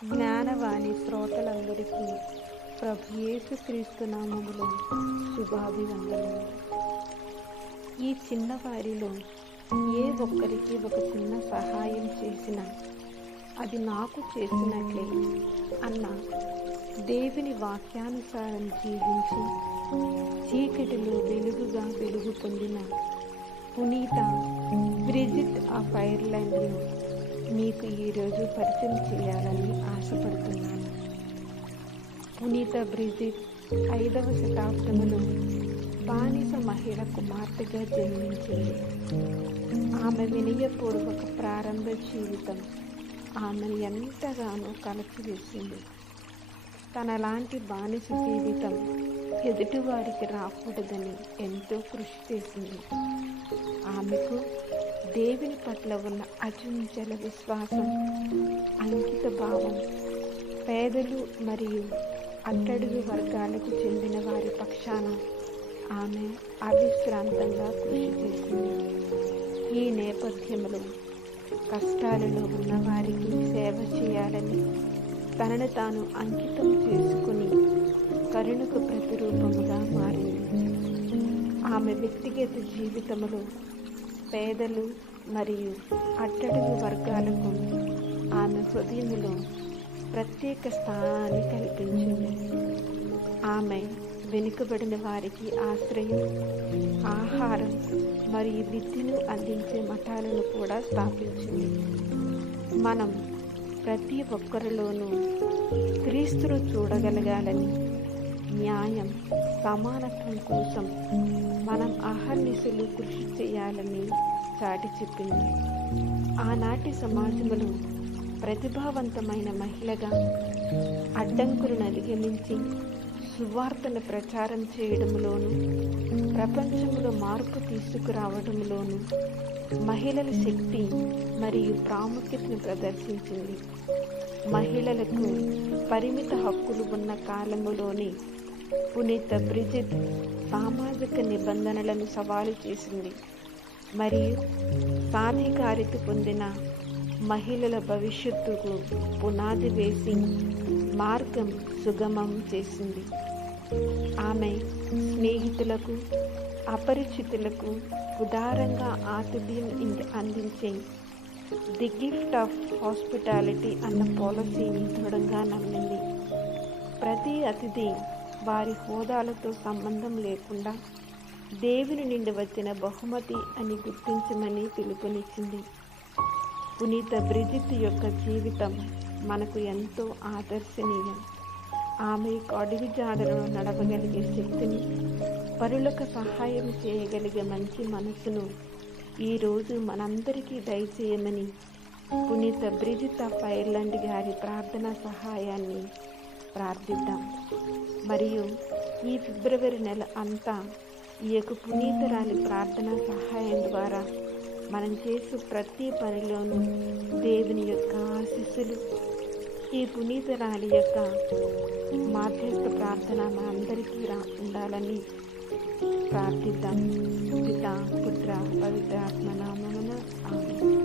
జ్ఞానవాణి శ్రోతలందరికీ ప్రభు యేసుక్రీస్తు నామములో శుభాభివందనములు. ఈ చిన్నవారిలో ఏ ఒక్కరికి ఒక చిన్న సహాయం చేసినా అది నాకు చేసినట్లే అన్న దేవుని వాక్యానుసారం జీవించి చీకటిలో వెలుగుగా వెలుగు పొందిన పునీత బ్రిజిట్ ఆఫ్ ఐర్లాండ్ను మీకు ఈరోజు పరిచయం చేయాలని ఆశపడుతున్నాను. పునీత బ్రిజిట్ 5వ శతాబ్దంలో బానిస మహిళ కుమార్తెగా జన్మించింది. ఆమె వినయపూర్వక ప్రారంభ జీవితం ఆమెను ఎంతగానో కలచివేసింది. తనలాంటి బానిస జీవితం ఎదుటివారికి రాకూడదని ఎంతో కృషి చేసింది. ఆమెకు దేవుని పట్ల ఉన్న అచంచల విశ్వాసం, అంకిత భావం, పేదలు మరియు అట్టడుగు వర్గాలకు చెందిన వారి పక్షాన ఆమె అవిశ్రాంతంగా కృషి చేసింది. ఈ నేపథ్యంలో కష్టాలలో ఉన్న వారికి సేవ చేయాలని తనను తాను అంకితం చేసుకుని కరుణకు ప్రతిరూపముగా మారింది. ఆమె వ్యక్తిగత జీవితంలో పేదలు మరియు అట్టడుగు వర్గాలకు ఆమె హృదయంలో ప్రత్యేక స్థానాన్ని కల్పించింది. ఆమె వెనుకబడిన వారికి ఆశ్రయం, ఆహారం మరియు విద్యను అందించే మఠాలను కూడా స్థాపించింది. మనం ప్రతి ఒక్కరిలోనూ క్రీస్తును చూడగలగాలని, న్యాయం, సమానత్వం కోసం మనం అహర్నిశలు కృషి చేయాలని చాటి చెప్పింది. ఆనాటి సమాజంలో ప్రతిభావంతమైన మహిళగా అడ్డంకులను అధిగమించి సువార్తను ప్రచారం చేయడంలోనూ, ప్రపంచంలో మార్పు తీసుకురావడంలోనూ మహిళల శక్తి మరియు ప్రాముఖ్యతను ప్రదర్శించింది. మహిళలకు పరిమిత హక్కులు ఉన్న కాలములోనే పునీత బ్రిజిట్ సామాజిక నిబంధనలను సవాలు చేసింది మరియు సాధికారిత పొందిన మహిళల భవిష్యత్తుకు పునాది వేసి మార్గం సుగమం చేసింది. ఆమె స్నేహితులకు, అపరిచితులకు ఉదారంగా ఆతిథ్యం అందించే ది గిఫ్ట్ ఆఫ్ హాస్పిటాలిటీ అన్న పాలసీని దృఢంగా నమ్మింది. ప్రతి అతిథి వారి హోదాలతో సంబంధం లేకుండా దేవుని నుండి వచ్చిన బహుమతి అని గుర్తించమని పిలుపునిచ్చింది. పునీత బ్రిజిట్ యొక్క జీవితం మనకు ఎంతో ఆదర్శనీయం. ఆమె అడుగు జాడలో నడవగలిగే శక్తిని, పరులకు సహాయం చేయగలిగే మంచి మనసును ఈరోజు మనందరికీ దయచేయమని పునీత బ్రిజిట్ ఆఫ్ ఐర్లాండ్ గారి ప్రార్థనా సహాయాన్ని ప్రార్థిద్దాం. మరియు ఈ ఫిబ్రవరి నెల అంతా ఈ యొక్క పునీతరాలి ప్రార్థనా సహాయం ద్వారా మనం చేసే ప్రతి పనిలోనూ దేవుని యొక్క ఆశీస్సులు, ఈ పునీతరాలి యొక్క మాధ్యస్థ ప్రార్థన మనందరికీ ఉండాలని ప్రార్థిద్దాం. పితా, పుత్ర, పవిత్రాత్మ నామమున ఆమేన్.